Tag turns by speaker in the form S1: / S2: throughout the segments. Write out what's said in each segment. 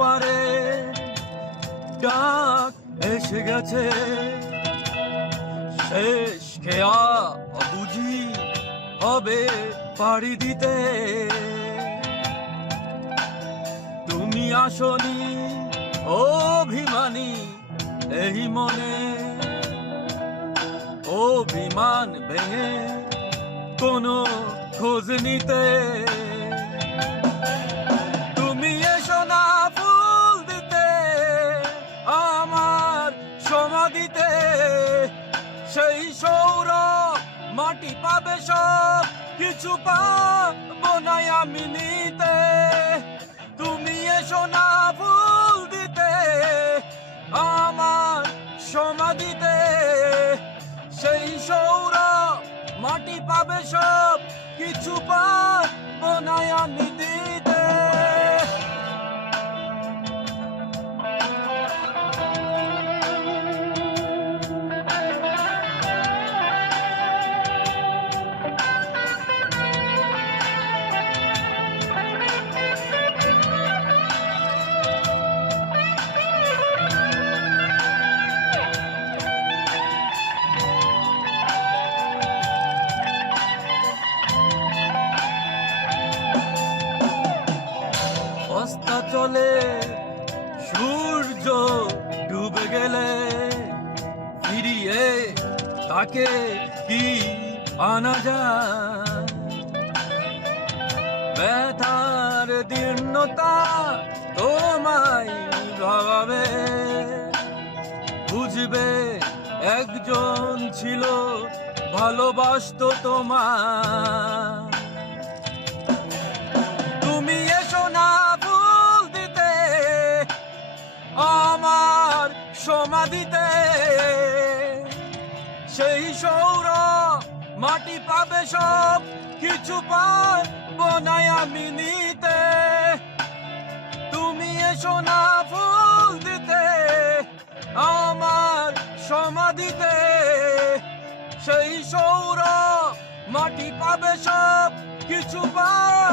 S1: পারে ডাক এসে গেছে। শেষ খেয়া বুঝি হবে পাড়ি দিতে। তুমি আসনি এই মনে অভিমান ভেঙে কোনো খোঁজ নিতে। তুমি এসো না ফুল দিতে, আমার সমাধিতে সেই সৌরভ মাটি পাবে সব কিছু পাবো না আমি নিতে। তুমি এসো না ফুল তাকে কি আনা যায়? দীর্ণতা তোমায় ভাবাবে। বুঝবে একজন ছিল, ভালোবাসতো তোমার তুমি এসো না ফুল দিতে, আমার সমাধিতে সেই সৌরভ মাটি পাবে সব কিছু পাবো না আমি নিতে। তুমি এসো না ফুল দিতে, আমার সমাধিতে। সেই সৌরভ মাটি পাবে সব কিছু পারব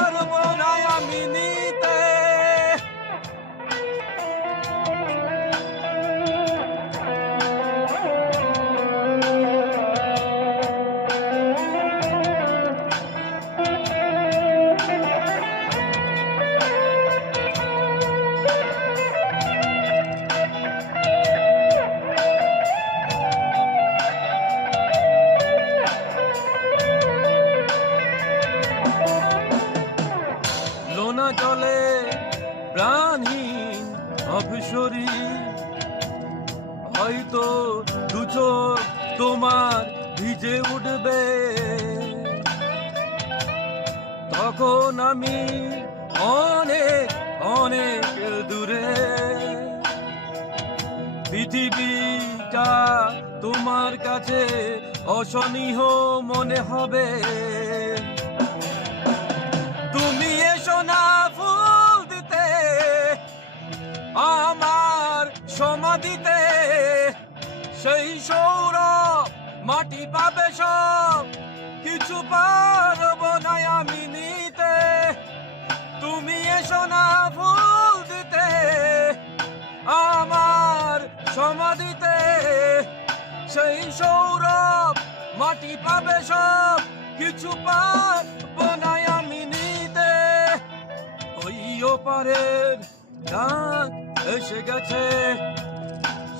S1: জলে প্রাণহীন অভিসরী। হয়তো দু চোখ তোমার ভিজে উঠবে। তখন আমি অনেক অনেক দূরে। পৃথিবীটা তোমার কাছে অসনীহ মনে হবে। পাবে সব কিছু পারব না আমি নিতে? তুমি এসো না ফুল দিতে, আমার সমাধিতে সেই সৌরভ মাটি পাবে সব কিছু পাবো না আমি নিতে। ওই ওপারের ডাক এসে গেছে,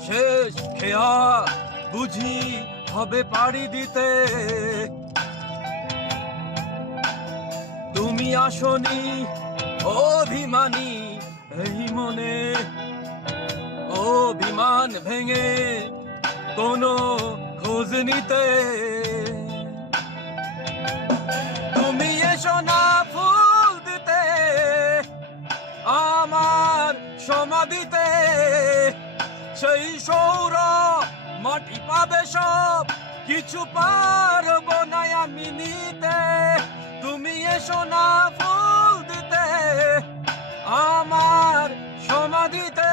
S1: শেষ খেয়া বুঝি হবে পাড়ি দিতে। তুমি আসনি অভিমানী এই মনে, অভিমান ভেঙে কোনো খোঁজ নিতে। তুমি এসো না ফুল দিতে, আমার সমাধিতে সেই সৌরভ মাটি পাবে সব, কিছু পারব না আমি নিতে। তুমি এসো না ফুল দিতে, আমার সমাধিতে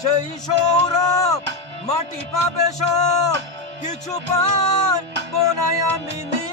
S1: সেই সৌরভ মাটি পাবে সব, কিছু পারব না আমি নিতে